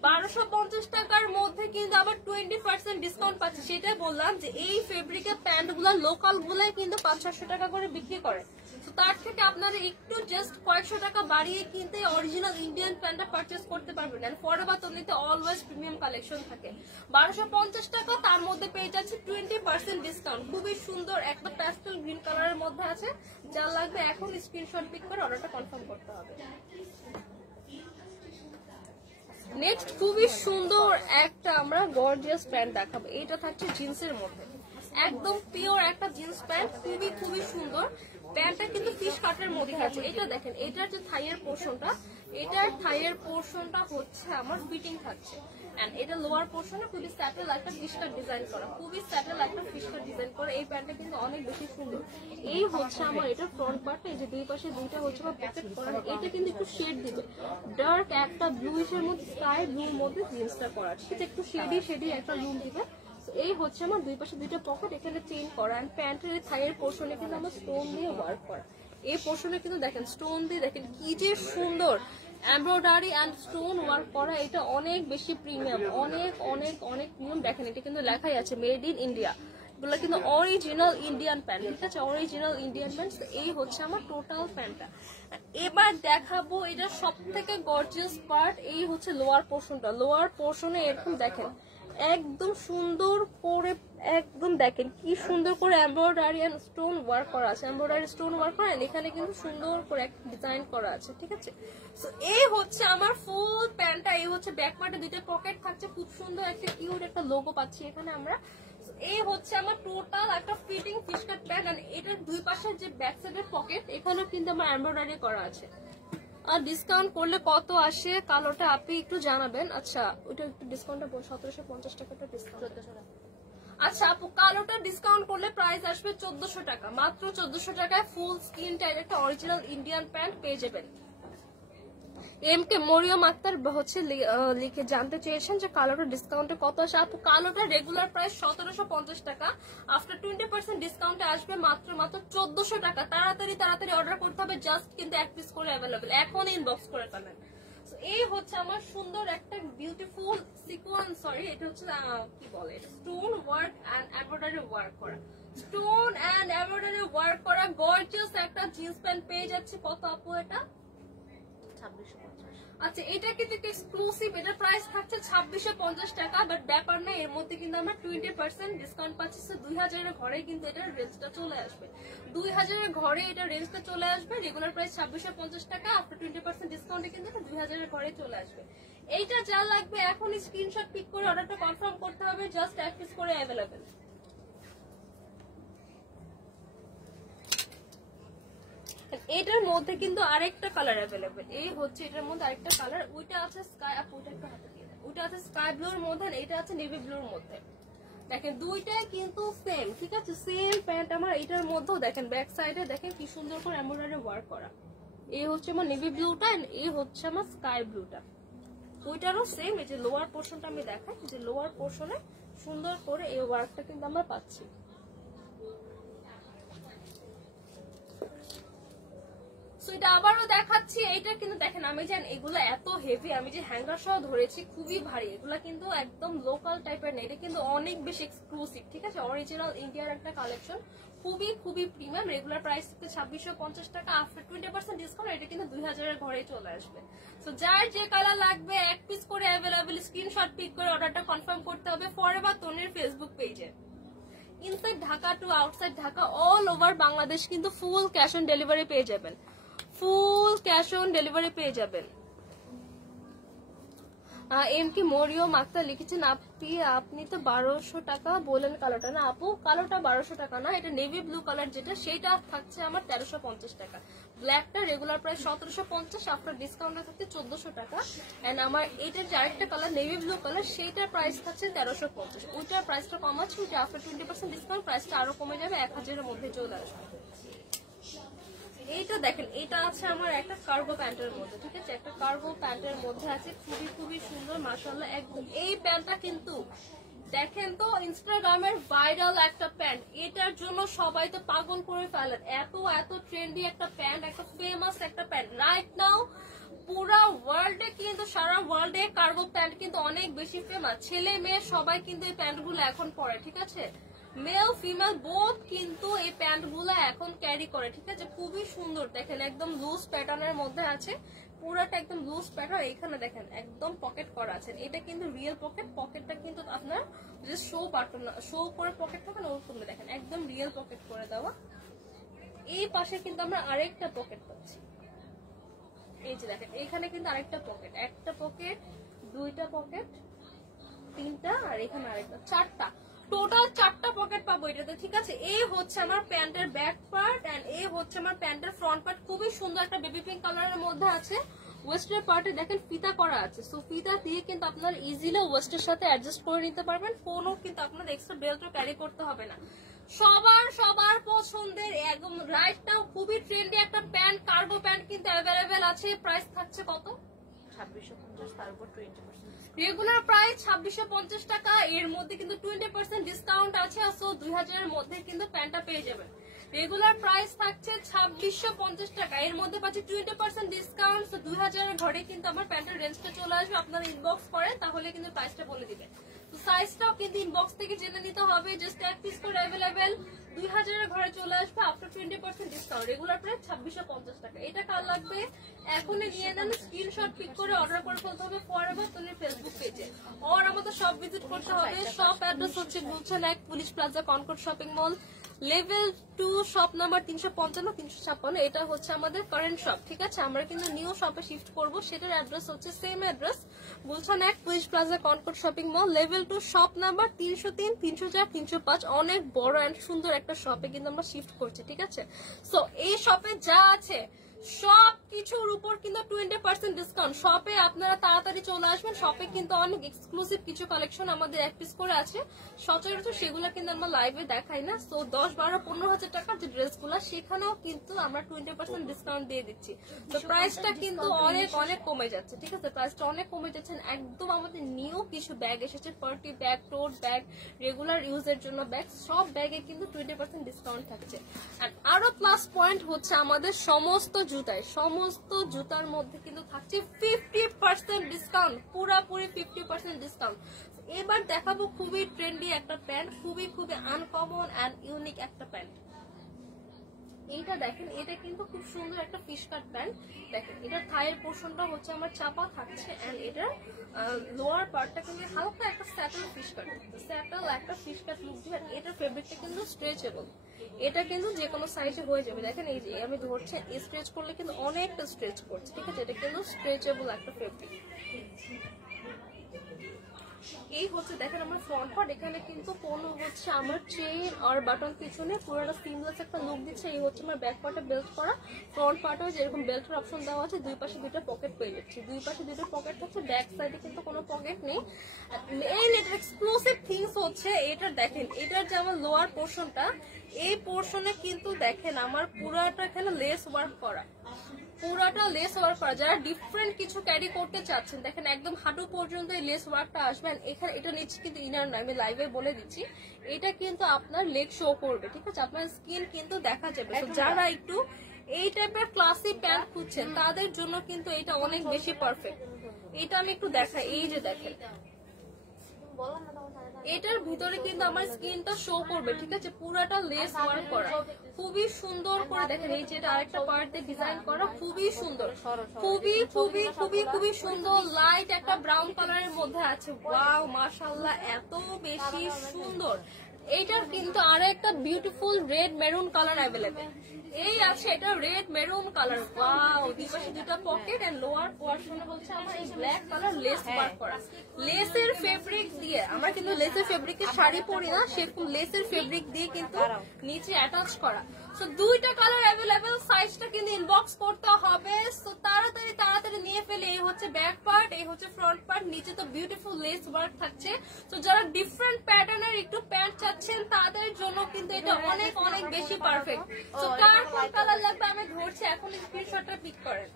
1250 টাকার মধ্যে কিন্তু আবার 20% ডিসকাউন্ট পাচ্ছি। সেটাই বললাম যে এই ফেব্রিকের প্যান্ট গুলা লোকাল গুলাই কিন্তু 500-600 টাকা করে বিক্রি করে, তো তার থেকে আপনারা একটু জাস্ট কয়েকশো টাকা বাড়িয়ে কিনতে অরিজিনাল ইন্ডিয়ান প্যান্টটা পারচেস করতে পারবেন। এন্ড ফরএভার তন্নিতে অলওয়েজ প্রিমিয়াম কালেকশন থাকে। 1250 টাকা, তার মধ্যে পেয়ে যাচ্ছে 20% ডিসকাউন্ট। খুবই সুন্দর একটা প্যাস্টেল গ্রিন কালারের মধ্যে আছে, যা লাগবে এখন স্ক্রিনশট পিক করে অর্ডারটা কনফার্ম করতে হবে। নেক্সট খুবই সুন্দর একটা আমরা গর্জিয়াস প্যান্ট দেখাবো, এটা থাকছে জিন্সের মধ্যে, একদম পিওর একটা জিন্স প্যান্ট, খুবই খুবই সুন্দর। প্যান্টটা কিন্তু ফিশ কাটের মধ্যে আছে। এটা দেখেন, এটার যে থাইয়ের পোর্শনটা, এটার থাইয়ের পোর্শনটা হচ্ছে আমার ফিটিং থাকছে, এন্ড এটা লোয়ার পোর্শনে খুবই স্যাটেল একটা ফিশ কাট ডিজাইন করা, খুবই স্যাটেল একটা ফিশ কাট ডিজাইন করা। এই প্যান্টটা কিন্তু অনেক বেশি সুন্দর। এই হচ্ছে আমার এটার ফ্রন্ট পার্টটা, এই যে দুই পাশে দুইটা হচ্ছে আমার প্যাকেট করা, এটা কিন্তু একটু শেড দিবে, ডার্ক একটা ব্লুইশের মধ্যে স্কাই ব্লুর মধ্যে জিন্সটা করা, ঠিক আছে, একটু শেডি শেডি একটা লুক দিবে। এই হচ্ছে আমার দুই পাশে দুইটা পকেট, এখানে চেইন করা, এন্ড প্যান্টের থাইয়ের পোর্শনে কিন্তু আমার স্টোন দিয়ে ওয়ার্ক করা। এই পোর্শনে কিন্তু দেখেন স্টোন দিয়ে, দেখেন কি যে সুন্দর এমব্রয়ডারি এন্ড স্টোন ওয়ার্ক করা। এটা অনেক বেশি প্রিমিয়াম, অনেক অনেক অনেক প্রিমিয়াম। দেখেন এটা কিন্তু লেখাই আছে মেড ইন ইন্ডিয়া, এগুলো কিন্তু অরিজিনাল ইন্ডিয়ান প্যান্ট, ঠিক আছে, অরিজিনাল ইন্ডিয়ান প্যান্ট। এই হচ্ছে আমার টোটাল প্যান্টটা। এবার দেখাবো এটা সব থেকে গর্জিয়াস পার্ট, এই হচ্ছে লোয়ার পোর্শনটা। লোয়ার পোর্শনে এরকম দেখেন একদম সুন্দর করে, একদম দেখেন কি সুন্দর করে এমব্রয়ডারি এন্ড স্টোন ওয়ার্ক করা আছে, এমব্রয়ডারি স্টোন ওয়ার্ক করা, এখানে কিন্তু সুন্দর করে একটা ডিজাইন করা আছে, ঠিক আছে। সো এই হচ্ছে আমার ফুল প্যান্টটা। এই হচ্ছে ব্যাক পার্টে দুইটা পকেট থাকছে, খুব সুন্দর একটা কিউট একটা লোগো পাচ্ছি এখানে আমরা। এই হচ্ছে আমার টোটাল একটা ফিটিং ফিশ কাট প্যান্ট, আর এটার দুই পাশে যে ব্যাক সাইডের পকেট, এখানেও কিন্তু আমার এমব্রয়ডারি করা আছে। আর ডিসকাউন্ট করলে কত আসে কালোটা আপনি একটু জানাবেন। আচ্ছা ওইটা একটু ডিসকাউন্টটা 1750 টাকাটা ডিসকাউন্ট। আচ্ছা আপু, কালোটা ডিসকাউন্ট করলে প্রাইস আসবে 1400 টাকা, মাত্র 1400 টাকায় ফুল স্কিন টাইপ একটা অরিজিনাল ইন্ডিয়ান প্যান্ট পেয়ে যাবেন। এমকে মরিয়ম আক্তার হচ্ছে লিখে জানতে চেয়েছেন যে কালোটা ডিসকাউন্টে কত আসে। আপু কালোটা রেগুলার প্রাইস 1750 টাকা, আফটার 20% ডিসকাউন্টে আসবে মাত্র মাত্র 1400 টাকা। তাড়াতাড়ি তাড়াতাড়ি অর্ডার করতে হবে, জাস্ট কিন্তু এক পিস করে অ্যাভেলেবেল, এখন ইনবক্স করে ফেলেন। এই হচ্ছে আমার সুন্দর একটা বিউটিফুল সিকোয়েন্স, সরি এটা হচ্ছে কি বলে, stone work and embroidery work করা, স্টোন এন্ড এমব্রয়ডারি ওয়ার্ক করা গর্জিয়াস একটা জিন্স প্যান্ট পেয়ে যাচ্ছে। কত আপু এটা? 2650। আচ্ছা এটা কিন্তু এক্সক্লুসিভ, এটার প্রাইস থাকছে 2650 টাকা, বাট ব্যাপার না, এর মধ্যে কিন্তু আমরা 20% ডিসকাউন্ট পাচ্ছি। 2000 এর ঘরে কিন্তু এটার রেঞ্জটা চলে আসবে, 2000 এর ঘরে এটা রেঞ্জটা চলে আসবে। রেগুলার প্রাইস 2650 টাকা, আফটার 20% ডিসকাউন্টে কিন্তু 2000 এর ঘরে চলে আসবে। এইটা যা লাগবে এখন স্ক্রিনশট পিক করে অর্ডারটা কনফার্ম করতে হবে, জাস্ট এক পিস করে অ্যাভেলেবেল। এটার মধ্যে কিন্তু আরেকটা কালার অ্যাভেলেবেল, এই হচ্ছে এটার মধ্যে আরেকটা কালার, ওইটা আছে স্কাই, ওইটা একটু হাতে দিয়ে দেন, ওইটা আছে স্কাই ব্লুর মধ্যে, এটা আছে নেভি ব্লুর মধ্যে। দেখেন দুইটাই কিন্তু সেম, ঠিক আছে, সেম প্যান্ট আমার। এটার মধ্যেও দেখেন ব্যাক সাইডে দেখেন কি সুন্দর করে এমব্রয়ডারি ওয়ার্ক করা। এই হচ্ছে আমার নেভি ব্লুটা, এই হচ্ছে আমার স্কাই ব্লুটা। ওইটারও সেম, এই যে লোয়ার পোর্শনটা আমি দেখাই, যে লোয়ার পোর্শনে সুন্দর করে এই ওয়ার্কটা কিন্তু আমরা পাচ্ছি। এটা আবারও দেখাচ্ছি, এইটা কিন্তু দেখেন আমি জানি এগুলো এত হেভি, আমি যে হ্যাঙ্গার সহ ধরেছি খুবই ভারী, এগুলা কিন্তু একদম লোকাল টাইপের না, এটা কিন্তু অনেক বেশি এক্সক্লুসিভ, ঠিক আছে, অরিজিনাল ইন্ডিয়ার একটা কালেকশন, খুবই খুবই প্রিমিয়াম। রেগুলার প্রাইস 2650 টাকা, আফটার 20% ডিসকাউন্ট এটা কিন্তু 2000 এর ঘরে চলে আসবে। সো যার যে কালার লাগবে এক পিস করে অ্যাভেলেবেল, স্ক্রিনশট পিক করে অর্ডারটা কনফার্ম করতে হবে ফরএভার তনির ফেসবুক পেজে। Inside Dhaka to outside Dhaka all over Bangladesh কিন্তু ফুল ক্যাশ অন ডেলিভারি পেয়ে যাবেন, ফুল ক্যাশ অন ডেলিভারি পেয়ে যাবেন। এম কি মরিয়ম আক্তার লিখেছেন আপনি তো 1200 টাকা বলেন কালোটা। না আপু, কালোটা 1200 টাকা না, এটা নেভি ব্লু কালার যেটা সেটা থাকছে আমার 1350 টাকা। ব্ল্যাকটা রেগুলার প্রাইস 1750, আফটার ডিসকাউন্টে থাকছে 1400 টাকা। এন্ড আমার এটার যে আরেকটা কালার নেভি ব্লু কালার সেইটার প্রাইস থাকছে 1350। ওইটার প্রাইসটা কম আছে, ওইটা আফটার 20% ডিসকাউন্ট প্রাইসটা আরো কমে যাবে, 1000 এর মধ্যে চলে আসবে। এইটা দেখেন, এটা আছে আমার একটা কার্গো প্যান্টের মধ্যে, ঠিক আছে, একটা কার্গো প্যান্টের মধ্যে আছে, খুবই খুবই সুন্দর মাশাআল্লাহ একদম। এই প্যান্টটা কিন্তু দেখেন তো ইনস্টাগ্রামের ভাইরাল একটা প্যান্ট, এটার জন্য সবাই তো পাগল করে ফেলেন, এত এত ট্রেন্ডি একটা প্যান্ট, একটা ফেমাস একটা প্যান্ট রাইট নাও পুরা ওয়ার্ল্ডে, কিন্তু সারা ওয়ার্ল্ডে কার্গো প্যান্ট কিন্তু অনেক বেশি ফেমাস। ছেলে মেয়ে সবাই কিন্তু এই প্যান্টগুলো এখন পরে, ঠিক আছে, মেল ফিমেল বোথ কিন্তু এই প্যান্ট গুলা এখন ক্যারি করে, ঠিক আছে। খুবই সুন্দর দেখেন, একদম লুজ প্যাটার্নের মধ্যে আছে, পুরাটা একদম লুজ প্যাটার্ন। এখানে দেখেন একদম পকেট করা আছে, এটা কিন্তু রিয়েল পকেট, পকেটটা কিন্তু আপনার যে শো বাটন শো করে পকেট থাকে না ওরকম দেখেন, একদম রিয়েল পকেট করে দেওয়া। এই পাশে কিন্তু আমরা আরেকটা পকেট পাচ্ছি, এই যে দেখেন এখানে কিন্তু আরেকটা পকেট, একটা পকেট, দুইটা পকেট, তিনটা, আর এখানে আরেকটা, চারটা, টোটাল 4টা পকেট পাবো এটাতে, ঠিক আছে। এই হচ্ছে আমার প্যান্টের ব্যাক পার্ট এন্ড এই হচ্ছে আমার প্যান্টের ফ্রন্ট পার্ট, খুবই সুন্দর একটা বেবি পিঙ্ক কালারের মধ্যে আছে। ওয়েস্টের পার্টে দেখেন ফিতা করা আছে, সো ফিতা দিয়ে কিন্তু আপনার ইজিলি ওয়েস্টের সাথে অ্যাডজাস্ট করে নিতে পারবেন, কোনো কিন্তু আপনার এক্সট্রা বেল্টও ক্যারি করতে হবে না। সবার সবার পছন্দের একদম রাইট নাও খুবই ট্রেন্ডি একটা প্যান্ট, কার্গো প্যান্ট কিন্তু অ্যাভেলেবেল আছে। প্রাইস থাকছে কত? 2650, তার উপর 20%। রেগুলার প্রাইস 2650 টাকা, এর মধ্যে কিন্তু 20% ডিসকাউন্ট আছে, সো 2000 এর মধ্যে কিন্তু প্যান্টটা পেয়ে যাবেন। রেগুলার প্রাইস থাকছে 2650 টাকা, এর মধ্যে পাচ্ছি 20% ডিসকাউন্ট, সো 2000 এর ঘরে কিন্তু আমার প্যান্টের রেঞ্জটা চলে আসবে। আপনারা ইনবক্স করেন তাহলে কিন্তু প্রাইসটা বলে দিবেন, তো সাইজটাও কিন্তু ইনবক্স থেকে জেনে নিতে হবে। জাস্ট এক পিস করে অ্যাভেলেবেল, 2000 এর ঘরে চলে আসবে আফটার 20% ডিসকাউন্ট। রেগুলার প্রাইস 2650 টাকা। এটা কার লাগবে এখনই নিয়ে নেন, স্ক্রিনশট পিক করে অর্ডার করে ফেলতে হবে ফরএভার তনির ফেসবুক পেজে, আর আমাদের সব ভিজিট করতে হবে। শপ অ্যাড্রেস হচ্ছে Gulshan 1 police plaza Concord shopping mall, level 2, shop number 355 356। এটা হচ্ছে আমাদের কারেন্ট শপ, ঠিক আছে। আমরা কিন্তু নিউ শপে শিফট করব, সেটার অ্যাড্রেস হচ্ছে same address, Gulshan 1 police plaza Concord shopping mall, level 2, shop number 303 304 305। অনেক বড় এন্ড সুন্দর একটা শপে কিন্তু আমরা শিফট করছি, ঠিক আছে। সো এই শপে যা আছে সব কিছুর উপর কিন্তু 20% ডিসকাউন্ট। শপে আপনারা তাড়াতাড়ি চলে আসবেন, শপে কিন্তু অনেক এক্সক্লুসিভ কিছু কালেকশন আমাদের এক পিস করে আছে, সচরাচর সেগুলো কিন্তু আমরা লাইভে দেখাই না। সো 10, 12, 15,000 টাকার যে ড্রেসগুলো সেখানেও কিন্তু আমরা 20% ডিসকাউন্ট দিয়ে দিচ্ছি। তো প্রাইসটা কিন্তু অনেক অনেক কমে যাচ্ছে, ঠিক আছে, প্রাইসটা অনেক কমে যাচ্ছে। একদম আমাদের নিউ কিছু ব্যাগ এসেছে, পার্টি ব্যাগ, টোট ব্যাগ, রেগুলার ইউজের জন্য ব্যাগ, সব ব্যাগে কিন্তু 20% ডিসকাউন্ট থাকছে। আর আরো প্লাস পয়েন্ট হচ্ছে আমাদের সমস্ত জুতার মধ্যে কিন্তু থাকছে 50% ডিসকাউন্ট, পুরাপুরি 50% ডিসকাউন্ট। এবার দেখাবো খুবই ট্রেন্ডি একটা প্যান্ট, খুবই খুবই আনকমন এন্ড ইউনিক একটা প্যান্ট। এইটা দেখেন, এটা কিন্তু খুব সুন্দর একটা ফিশ কাট প্যান্ট। দেখেন এটার থাইয়ের পোর্শনটা হচ্ছে আমার চাপা থাকছে এন্ড এটার লোয়ার পার্টটা কিন্তু হালকা একটা স্যাটেল ফিশ কাট, স্যাটেল একটা ফিশ কাট লুক দিবে। এটার ফেব্রিকটা কিন্তু স্ট্রেচেবল, এটা কিন্তু যে কোনো সাইজে হয়ে যাবে। দেখেন এই যে আমি ধরছি, স্ট্রেচ করলে কিন্তু অনেকটা স্ট্রেচ করছে, ঠিক আছে, এটা কিন্তু স্ট্রেচেবল একটা ফেব্রিক। এই হচ্ছে দেখেন আমার ফ্রন্ট পার্ট, এখানে কিন্তু কোনো হচ্ছে আমার চেইন আর বাটন পিছনে পুরোটা সিমলেস একটা লুক দিচ্ছে। এই হচ্ছে আমার ব্যাক পার্টে বেল্ট করা, ফ্রন্ট পার্টেও যেরকম বেল্টের অপশন দেওয়া আছে, দুই পাশে দুইটা পকেট পেয়ে যাচ্ছি, দুই পাশে দুইটা পকেট হচ্ছে, ব্যাক সাইডে কিন্তু কোনো পকেট নেই। এই এটার এক্সক্লুসিভ থিংস হচ্ছে এটার দেখেন, এটার যে আমার লোয়ার পোর্শনটা, এই পোর্শনে কিন্তু দেখেন আমার পুরাটা এখানে লেস ওয়ার্ক করা, পুরাটা লেস ওয়ার্ক করা। যারা ডিফারেন্ট কিছু ক্যারি করতে চাচ্ছেন দেখেন একদম হাঁটু পর্যন্ত এই লেস ওয়ার্কটা আসবেন। এখানে এটা নিচ্ছে কিন্তু ইনার না, আমি লাইভে বলে দিচ্ছি, এটা কিন্তু আপনার লেগ শো করবে, ঠিক আছে, আপনার স্কিন কিন্তু দেখা যাবে। যারা একটু এই টাইপের ক্লাসি প্যান্ট খুঁজছেন তাদের জন্য কিন্তু এটা অনেক বেশি পারফেক্ট। এটা আমি একটু দেখাই, এই যে দেখেন এটার ভিতরে কিন্তু আমার স্কিনটা শো করবে, ঠিক আছে, পুরাটা লেস ওয়ার্ক করা, খুবই সুন্দর করে দেখেন। এই যে আরেকটা পার্ট দিয়ে ডিজাইন করা, খুবই সুন্দর, খুবই খুবই খুবই খুবই সুন্দর। লাইট একটা ব্রাউন কালারের মধ্যে আছে, ওয়াও মাশাআল্লাহ এত বেশি সুন্দর। এটার কিন্তু আরো একটা beautiful red maroon colour available. এই আছে এটা রেড মেরুন কালার, ওয়াও, দুই পাশে দুটো পকেট এন্ড লোয়ার পোরশনে হচ্ছে আমার এই ব্ল্যাক কালার লেস ওয়ার্ক করা। লেসের ফেব্রিক দিয়ে, আমরা কিন্তু লেসের ফেব্রিকের শাড়ি পরি না, সেরকম লেসের ফেব্রিক দিয়ে কিন্তু নিচে অ্যাটাচ করা। সো দুইটা কালার অ্যাভেলেবেল, সাইজটা কিন্তু ইনবক্স করতে হবে। সো তাড়াতাড়ি তাড়াতাড়ি নিয়ে ফেলে। এই হচ্ছে ব্যাক পার্ট, এই হচ্ছে ফ্রন্ট পার্ট, নিচে তো বিউটিফুল লেস ওয়ার্ক থাকছে। তো যারা ডিফারেন্ট প্যাটার্নের একটু প্যান্ট চাচ্ছেন তাদের জন্য কিন্তু এটা অনেক অনেক বেশি পারফেক্ট। তো কার কোন কালার লাগবে আমি ধরছি, এখন স্ক্রিনশটটা পিক করেন।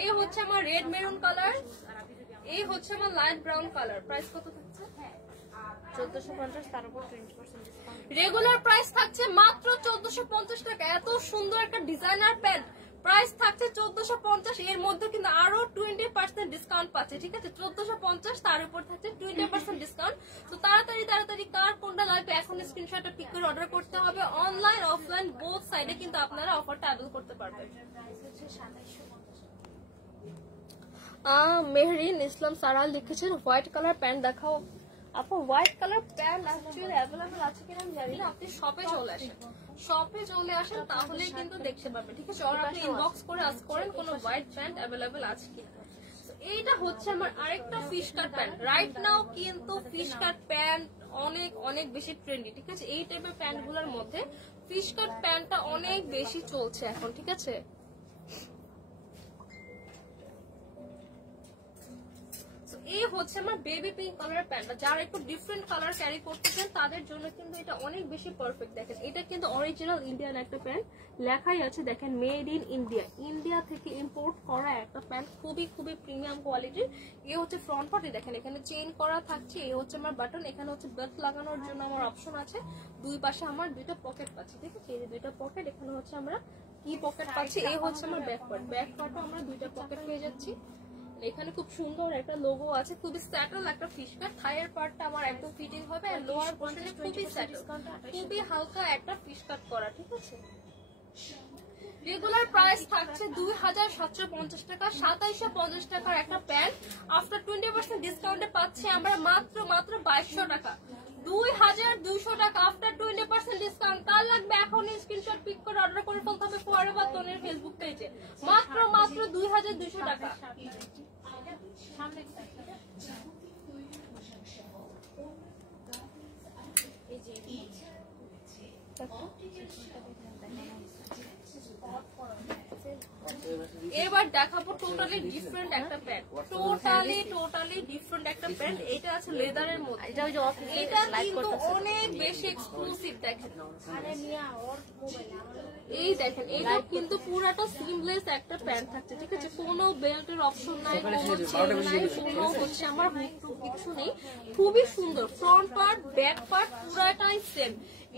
এই হচ্ছে আমার রেড মেরুন কালার, এই হচ্ছে আমার লাইট ব্রাউন কালার। প্রাইস কত থাকছে? 1450, তার উপর 20% ডিসকাউন্ট। রেগুলার প্রাইস থাকছে মাত্র 1450 টাকা। এত সুন্দর একটা ডিজাইনার প্যান্ট প্রাইস থাকছে 1450, এর মধ্যে কিন্তু আরো 20% ডিসকাউন্ট পাচ্ছে, ঠিক আছে? 1450, তার উপর থাকছে 20% ডিসকাউন্ট। তো তাড়াতাড়ি তাড়াতাড়ি কার কোনটা লাগবে এখন স্ক্রিনশটটা পিক করে অর্ডার করতে হবে। অনলাইন অফলাইন বোথ সাইডে কিন্তু আপনারা অফারটা অ্যাভেল করতে পারবেন। মেহরিন ইসলাম সারা লিখেছেন হোয়াইট কালার প্যান্ট দেখাও আপু। White colour pant actually available আছে কিনা আমি জানি না, আপনি শপে চলে আসেন, শপে চলে আসেন তাহলে কিন্তু দেখতে পাবেন, ঠিক আছে? আর আপনি ইনবক্স করে আস্ক করেন কোনো হোয়াইট প্যান্ট অ্যাভেলেবল আছে কিনা। এইটা হচ্ছে আমার আরেকটা ফিশ কাট প্যান্ট। রাইট নাও কিন্তু ফিশ কাট প্যান্ট অনেক অনেক বেশি ট্রেন্ডি, ঠিক আছে? এই টাইপের প্যান্ট গুলোর মধ্যে ফিশ কাট প্যান্টটা অনেক বেশি চলছে এখন, ঠিক আছে? এই হচ্ছে আমার বেবি পিঙ্ক কালার প্যান্ট। যারা একটু ডিফারেন্ট কালার ক্যারি করতে চান তাদের জন্য কিন্তু এটা অনেক বেশি পারফেক্ট। দেখেন এটা কিন্তু অরিজিনাল ইন্ডিয়ান একটা প্যান্ট, লেখাই আছে দেখেন মেড ইন ইন্ডিয়া, ইন্ডিয়া থেকে ইম্পোর্ট করা একটা প্যান্ট, খুবই খুবই প্রিমিয়াম কোয়ালিটির। এই হচ্ছে ফ্রন্ট পার্টে, দেখেন এখানে চেইন করা থাকছে, এই হচ্ছে আমার বাটন, এখানে হচ্ছে বেল্ট লাগানোর জন্য আমার অপশন আছে, দুই পাশে আমার দুইটা পকেট পাচ্ছি, ঠিক আছে? এই যে দুইটা পকেট, এখানে হচ্ছে আমরা কি পকেট পাচ্ছি, এই হচ্ছে আমার ব্যাক পার্ট, ব্যাক পার্টও আমরা দুইটা পকেট পেয়ে যাচ্ছি। এখানে খুব সুন্দর একটা লোগো আছে, খুবই স্যাটেল একটা ফিশ কাট। থাইয়ের পার্টটা আমার একদম ফিটিং হবে আর লোয়ার পোরশনে খুবই স্যাটেল, খুবই হালকা একটা ফিশ কাট করা, ঠিক আছে? রেগুলার প্রাইস থাকছে 2750 টাকা। 2750 টাকার একটা প্যান্ট আফটার 20% ডিসকাউন্টে পাচ্ছি আমরা মাত্র 2200 টাকা। 2200 টাকা আফটার 20% ডিসকাউন্ট। কার লাগবে এখন স্ক্রিনশট পিক করে অর্ডার করে ফেলতে হবে ফরএভার তনির ফেসবুক পেজে। মাত্র 2200 টাকা। এবার দেখাবো টোটালি ডিফারেন্ট একটা প্যান্ট, টোটালি ডিফারেন্ট একটা প্যান্ট। এটা আছে লেদারের মধ্যে, এটা কিন্তু অনেক বেশি এক্সক্লুসিভ। দেখেন এই দেখেন, এটা কিন্তু পুরাটা সিমলেস একটা প্যান্ট থাকছে, ঠিক আছে? কোনো বেল্টের অপশন নাই, কোনো চেন নাই, কোনো হচ্ছে আমার হুক কিছু নেই। খুবই সুন্দর ফ্রন্ট পার্ট, ব্যাক পার্ট পুরাটাই সেম।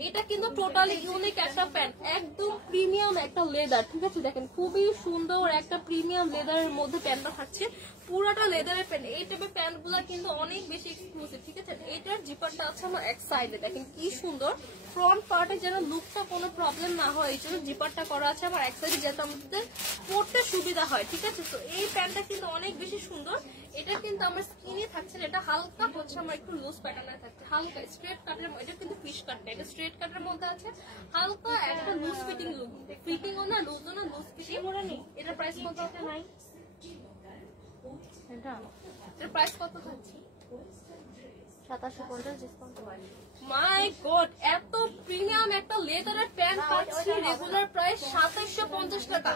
এটা কিন্তু টোটালি ইউনিক একটা প্যান্ট, একদম প্রিমিয়াম একটা লেদার, ঠিক আছে? দেখেন খুবই সুন্দর একটা প্রিমিয়াম লেদারের মধ্যে প্যান্টটা থাকছে, পুরোটা লেদারের প্যান্ট। এই টাইপের প্যান্ট গুলা কিন্তু অনেক বেশি এক্সক্লুসিভ, ঠিক আছে? এটার জিপারটা আছে আমার এক সাইডে, দেখেন কি সুন্দর। ফ্রন্ট পার্টে যেন লুকটা কোনো প্রবলেম না হয় এই জন্য জিপারটা করা আছে আমার এক সাইডে, যাতে আমাদের পরতে সুবিধা হয়, ঠিক আছে? তো এই প্যান্টটা কিন্তু অনেক বেশি সুন্দর। এটা কিন্তু আমার স্কিনে থাকছে না, এটা হালকা হচ্ছে আমার একটু লুজ প্যাটার্নে থাকছে, হালকা স্ট্রেট কাটের। এটা কিন্তু ফিশ কাট না, এটা স্ট্রেট কাটের মধ্যে আছে, হালকা একটা লুজ ফিটিং লুক, ফিটিংও না লুজও না, লুজ ফিটিং। এটার প্রাইস কত আছে নাই? এটার প্রাইস কত থাকছে? 2750 ডিসকাউন্ট। মাই গড, এত প্রিমিয়াম একটা লেদারের প্যান্ট পাচ্ছি রেগুলার প্রাইস 2750 টাকা।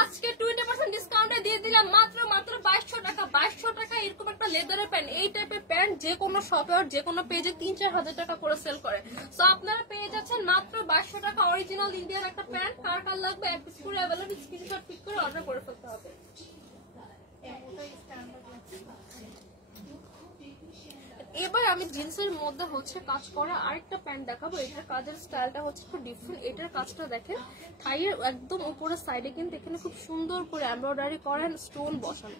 আজকে 20% ডিসকাউন্টে দিয়ে দিলাম মাত্র 2200 টাকা। 2200 টাকা এরকম একটা লেদারের প্যান্ট। এই টাইপের প্যান্ট যে কোনো শপে আর যে কোনো পেজে 3-4 হাজার টাকা করে সেল করে। সো আপনারা পেয়ে যাচ্ছেন মাত্র 2200 টাকা অরিজিনাল ইন্ডিয়ান একটা প্যান্ট। কার কার লাগবে এক পিস করে অ্যাভেলেবল, স্ক্রিনশট পিক করে অর্ডার করে ফেলতে হবে। এবার আমি জিন্সের মধ্যে হচ্ছে কাজ করা আরেকটা প্যান্ট দেখাবো। এটার কাজের স্টাইলটা হচ্ছে একটু ডিফারেন্ট। এটার কাজটা দেখেন, থাইয়ের একদম উপরের সাইডে কিন্তু এখানে খুব সুন্দর করে এমব্রয়ডারি করা এন্ড স্টোন বসানো,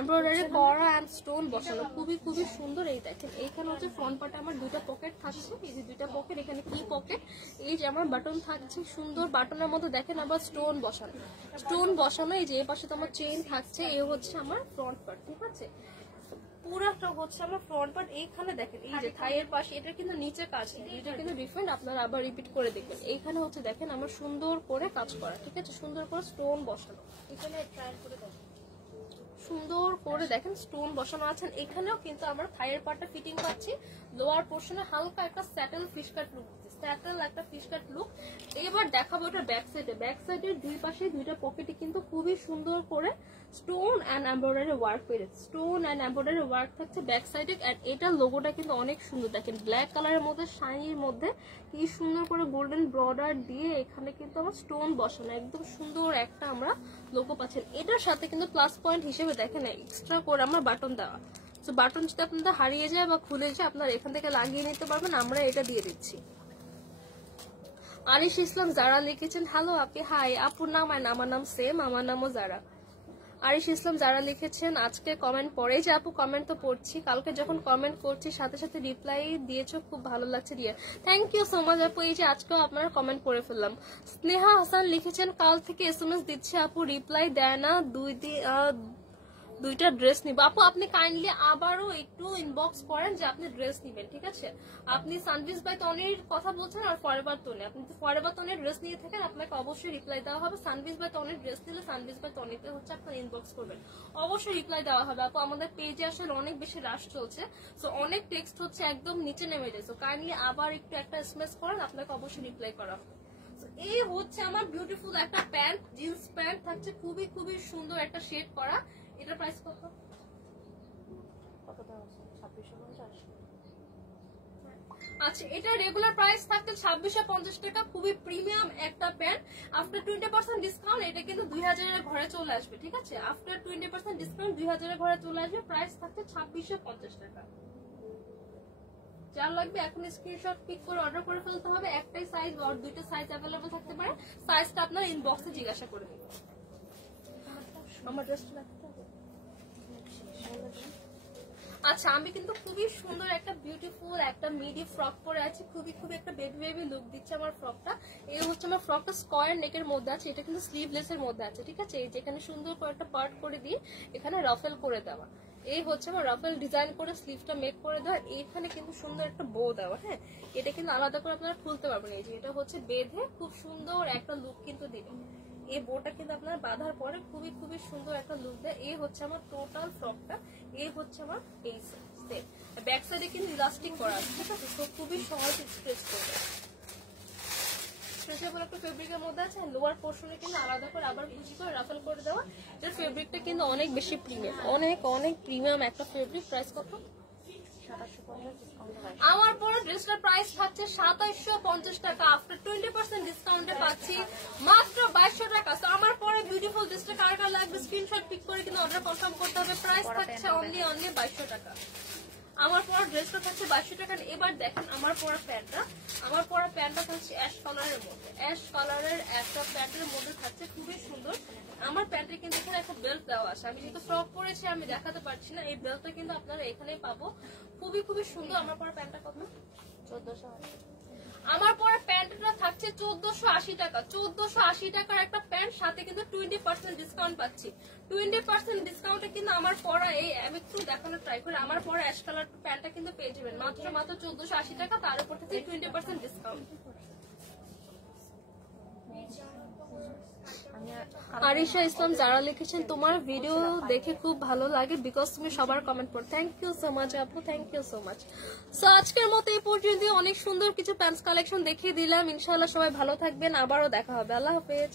এমব্রয়ডারি করা এন্ড স্টোন বসানো, খুবই খুবই সুন্দর। এই দেখেন এইখানে হচ্ছে ফ্রন্ট পার্টে আমার দুইটা পকেট থাকছে, এই যে দুইটা পকেট, এখানে কি পকেট, এই যে আমার বাটন থাকছে, সুন্দর বাটনের মধ্যে দেখেন আবার স্টোন বসানো, স্টোন বসানো। এই যে এই পাশে তো আমার চেইন থাকছে, এই হচ্ছে আমার ফ্রন্ট পার্ট, ঠিক আছে? পুরাটা হচ্ছে আমার ফ্রন্ট পার্ট। এইখানে দেখেন এই যে থাইয়ের পাশে এটা কিন্তু নিচে কাজ, এটা কিন্তু ডিফারেন্ট, আপনারা আবার রিপিট করে দেখবেন। এইখানে হচ্ছে দেখেন আমার সুন্দর করে কাজ করা, ঠিক আছে, সুন্দর করে স্টোন বসানো, এখানে ট্রায়াল করে দেখো, সুন্দর করে দেখেন স্টোন বসানো আছেন। এখানেও কিন্তু আমরা থাইয়ের পার্টটা ফিটিং পাচ্ছি, লোয়ার পোর্শনে হালকা একটা স্যাটেল ফিশ কাট লুক, স্যাটেল একটা ফিশ কাট লুক। এবার দেখাবো এটা ব্যাক সাইডে। ব্যাক সাইডের দুই পাশে দুইটা পকেটে কিন্তু খুবই সুন্দর করে স্টোন অ্যান্ড এমব্রয়ডারি ওয়ার্ক পেয়েছে, স্টোন অ্যান্ড এমব্রয়ডারি ওয়ার্ক থাকছে ব্যাক সাইডে। আর এটার লোগোটা কিন্তু অনেক সুন্দর, দেখেন ব্ল্যাক কালারের মধ্যে শাইনির মধ্যে কি সুন্দর করে গোল্ডেন বর্ডার দিয়ে এখানে কিন্তু আমার স্টোন বসানো, একদম সুন্দর একটা আমরা লোগো পাচ্ছেন। এটার সাথে কিন্তু প্লাস পয়েন্ট হিসেবে দেখেন এক্সট্রা করে আমার বাটন দেওয়া, তো বাটন যদি আপনাদের হারিয়ে যায় বা খুলে যায় আপনারা এখান থেকে লাগিয়ে নিতে পারবেন, আমরা এটা দিয়ে দিচ্ছি। আরিশ ইসলাম যারা লিখেছেন হ্যালো আপি, হাই আপুর নাম আর আমার নাম সেম, আমার নামও যারা। আরিশ ইসলাম যারা লিখেছেন আজকে কমেন্ট পড়ে যে আপু কমেন্ট তো পড়ছি, কালকে যখন কমেন্ট করছি সাথে সাথে রিপ্লাই দিয়েছো, খুব ভালো লাগছে দিয়ে, থ্যাংক ইউ সো মাচ আপু। এই যে আজকেও আপনারা কমেন্ট পড়ে ফেললাম। স্নেহা হাসান লিখেছেন কাল থেকে SMS দিচ্ছে আপু রিপ্লাই দেয় না, দুইটা ড্রেস নিব। আপু আপনি কাইন্ডলি আবারও একটু ইনবক্স করেন যে আপনি ড্রেস নিবেন, ঠিক আছে। আপনি সানভিজ বাই তনির কথা বলছেন আর ফরএভার তনি, আপনি ফরএভার তনির ড্রেস নিয়ে থাকেন আপনাকে অবশ্যই রিপ্লাই দেওয়া হবে। সানভিজ বাই তনির ড্রেস নিলে সানভিজ বাই তনিতে হচ্ছে আপনার ইনবক্স করবেন, অবশ্যই রিপ্লাই দেওয়া হবে। আপু আমাদের পেজে আসলে অনেক বেশি রাশ চলছে, সো অনেক টেক্সট হচ্ছে একদম নিচে নেমে যায়, সো কাইন্ডলি আবার একটু একটা SMS করেন, আপনাকে অবশ্যই রিপ্লাই করা হবে। এই হচ্ছে আমার বিউটিফুল একটা প্যান্ট, জিন্স প্যান্ট থাকছে খুবই খুবই সুন্দর একটা শেড করা। এটার প্রাইস কত? কত দাম আছে? 2650। আচ্ছা, এটা রেগুলার প্রাইস থাকতে 2650 টাকা, খুবই প্রিমিয়াম একটা প্যান্ট। আফটার 20% ডিসকাউন্ট এটা কিন্তু 2000 এর ঘরে চলে আসবে, ঠিক আছে। আফটার 20% ডিসকাউন্ট 2000 এর ঘরে চলে আসবে, প্রাইস থাকতে 2650 টাকা। যার লাগবে এখন স্ক্রিনশট পিক করে অর্ডার করে ফেলতে হবে। একটাই সাইজ বা দুইটা সাইজ অ্যাভেলেবল থাকতে পারে, সাইজটা আপনার ইনবক্সে জিজ্ঞাসা করে দিন। আমার ড্রেসটা রাখতে হবে। আচ্ছা, আমি কিন্তু খুবই সুন্দর একটা বিউটিফুল একটা মিডি ফ্রক পরে আছি, খুবই খুবই একটা বেবি বেবি লুক দিচ্ছে আমার ফ্রকটা। এই হচ্ছে আমার ফ্রকটা স্কয়ার নেকের মধ্যে আছে, এটা কিন্তু স্লিভলেস এর মধ্যে আছে, ঠিক আছে। এই যে এখানে সুন্দর করে একটা পার্ট করে দিয়ে এখানে রাফেল করে দেওয়া, এই হচ্ছে আমার রাফেল ডিজাইন করে স্লিভটা মেক করে দেওয়া, এখানে কিন্তু সুন্দর একটা বো দেওয়া। হ্যাঁ, এটা কিন্তু আলাদা করে আপনারা খুলতে পারবেন, এই যে এটা হচ্ছে বেঁধে খুব সুন্দর একটা লুক কিন্তু দিবেন। এই বোটা কিন্তু আপনার বাঁধার পরে খুবই খুবই সুন্দর একটা লুক দেয়। এই হচ্ছে আমার টোটাল ফ্রকটা, এই হচ্ছে আমার এই সেট। ব্যাক সাইডে কিন্তু ইলাস্টিক করা আছে, ঠিক আছে, তো খুবই সহজ স্ট্রেচ করবে। স্ট্রেচেবল একটা ফেব্রিকের মধ্যে আছে, লোয়ার পোর্শনে কিন্তু আলাদা করে আবার কুচি করে রাফেল করে দেওয়া। এর ফেব্রিকটা কিন্তু অনেক বেশি প্রিমিয়াম, অনেক অনেক প্রিমিয়াম একটা ফেব্রিক। প্রাইস কত? 2750 ডিসকাউন্ট। আমার পরে ড্রেসটার প্রাইস থাকছে 2750 টাকা, আফটার 20% ডিসকাউন্টে পাচ্ছি মাত্র 2200 টাকা। তো আমার পরে বিউটিফুল ড্রেসটা কার কার লাগবে স্ক্রিনশট পিক করে কিন্তু অর্ডার কনফার্ম করতে হবে। প্রাইস থাকছে অনলি 2200 টাকা। আমার পরা ড্রেসটা থাকছে 2200 টাকা। এবার দেখেন আমার পরা প্যান্টটা, আমার পরা প্যান্টটা থাকছে অ্যাশ কালারের মধ্যে, অ্যাশ কালারের একটা প্যান্টের মধ্যে থাকছে খুবই সুন্দর। আমার প্যান্টে কিন্তু এখানে একটা বেল্ট দেওয়া আছে, আমি যেহেতু ফ্রক পরেছি আমি দেখাতে পারছি না, এই বেল্টটা কিন্তু আপনারা এখানেই পাবো, খুবই খুবই সুন্দর। আমার পরা প্যান্টটা কত? 1480। আমার পরে প্যান্টটা থাকছে 1480 টাকা। 1480 টাকার একটা প্যান্ট, সাথে কিন্তু 20% ডিসকাউন্ট পাচ্ছি। 20% ডিসকাউন্টে কিন্তু আমার পরা এই, আমি একটু দেখানোর ট্রাই করি, আমার পরা অ্যাশ কালার প্যান্টটা কিন্তু পেয়ে যাবেন মাত্র 1480 টাকা, তার উপর থেকে 20% ডিসকাউন্ট। আরিশা ইসলাম যারা লিখেছেন তোমার ভিডিও দেখে খুব ভালো লাগে বিকজ তুমি সবার কমেন্ট পড়ো। থ্যাংক ইউ সো মাচ আপু, thank you so much. So আজকের মতো এই পর্যন্ত অনেক সুন্দর কিছু প্যান্টস কালেকশন দেখিয়ে দিলাম। ইনশাআল্লাহ সবাই ভালো থাকবেন, আবারও দেখা হবে। আল্লাহ হাফেজ।